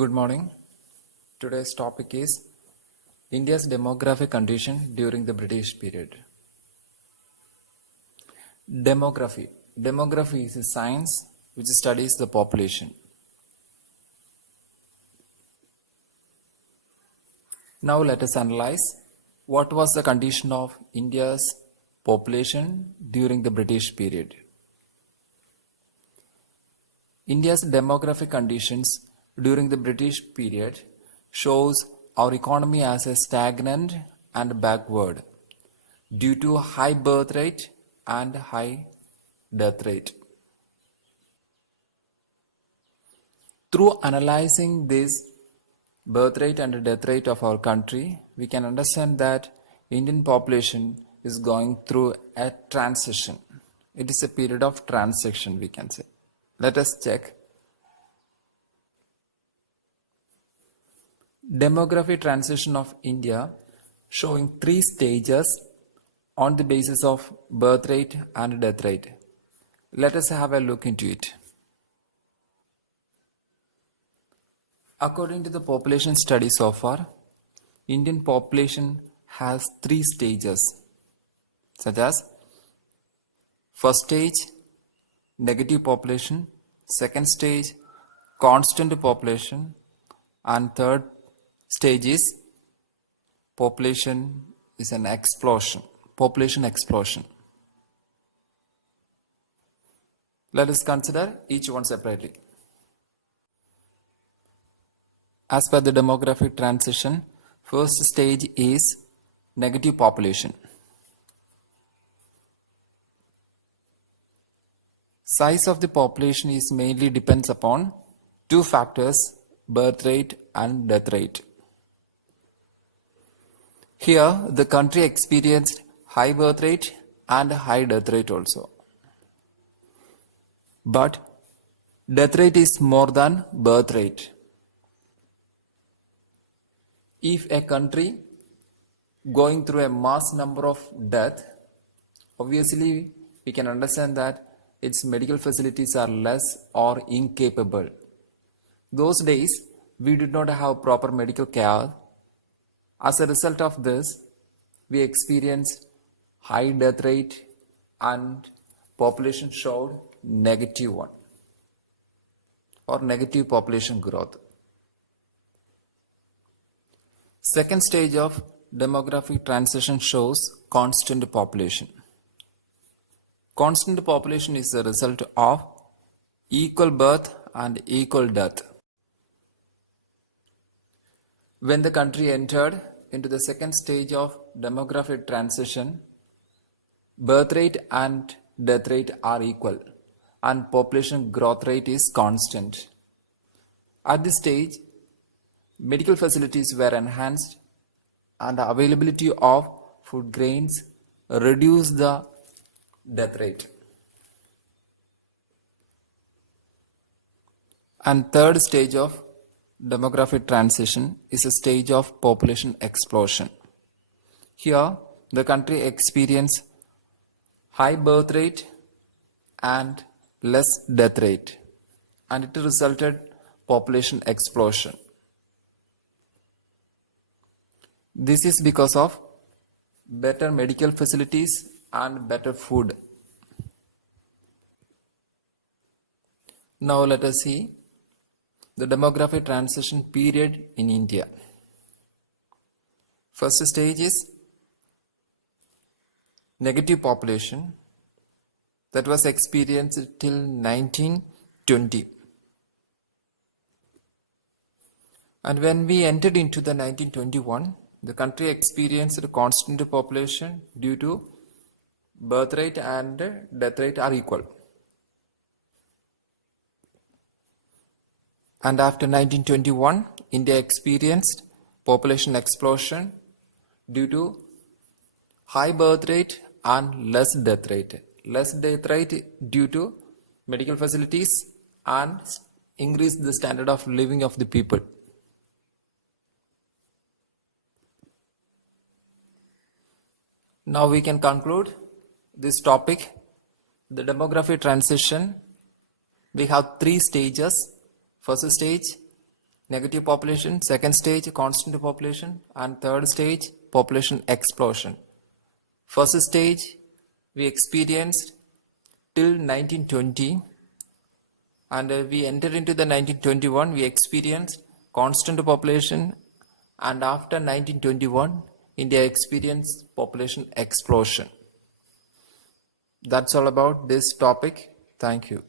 Good morning. Today's topic is India's demographic condition during the British period. Demography. Demography is a science which studies the population. Now let us analyze what was the condition of India's population during the British period. India's demographic conditions during the British period shows our economy as a stagnant and backward due to high birth rate and high death rate. Through analyzing this birth rate and death rate of our country, we can understand that Indian population is going through a transition. It is a period of transition, we can say. Let us check. Demography transition of India showing 3 stages on the basis of birth rate and death rate. Let us have a look into it. According to the population study so far, Indian population has 3 stages, such as first stage, negative population, second stage, constant population, and third stage is population explosion. Let us consider each one separately. As per the demographic transition, first stage is negative population. Size of the population is mainly depends upon 2 factors, birth rate and death rate. Here, the country experienced high birth rate and high death rate also. But death rate is more than birth rate. If a country going through a mass number of death, obviously we can understand that its medical facilities are less or incapable. Those days, we did not have proper medical care. As a result of this, we experienced high death rate and population showed negative one or negative population growth. Second stage of demographic transition shows constant population. Constant population is the result of equal birth and equal death. When the country entered into the second stage of demographic transition, birth rate and death rate are equal and population growth rate is constant. At this stage, medical facilities were enhanced and the availability of food grains reduced the death rate. And third stage of demographic transition is a stage of population explosion. Here, the country experienced high birth rate and less death rate, and it resulted population explosion. This is because of better medical facilities and better food. Now let us see the demographic transition period in India. First stage is negative population that was experienced till 1920. And when we entered into the 1921, the country experienced a constant population due to birth rate and death rate are equal. And after 1921, India experienced population explosion due to high birth rate and less death rate. Less death rate due to medical facilities and increase the standard of living of the people. Now we can conclude this topic. The demographic transition, we have 3 stages. First stage, negative population, second stage constant population, and third stage population explosion. First stage we experienced till 1920, and we entered into the 1921, we experienced constant population, and after 1921 India experienced population explosion. That's all about this topic. Thank you.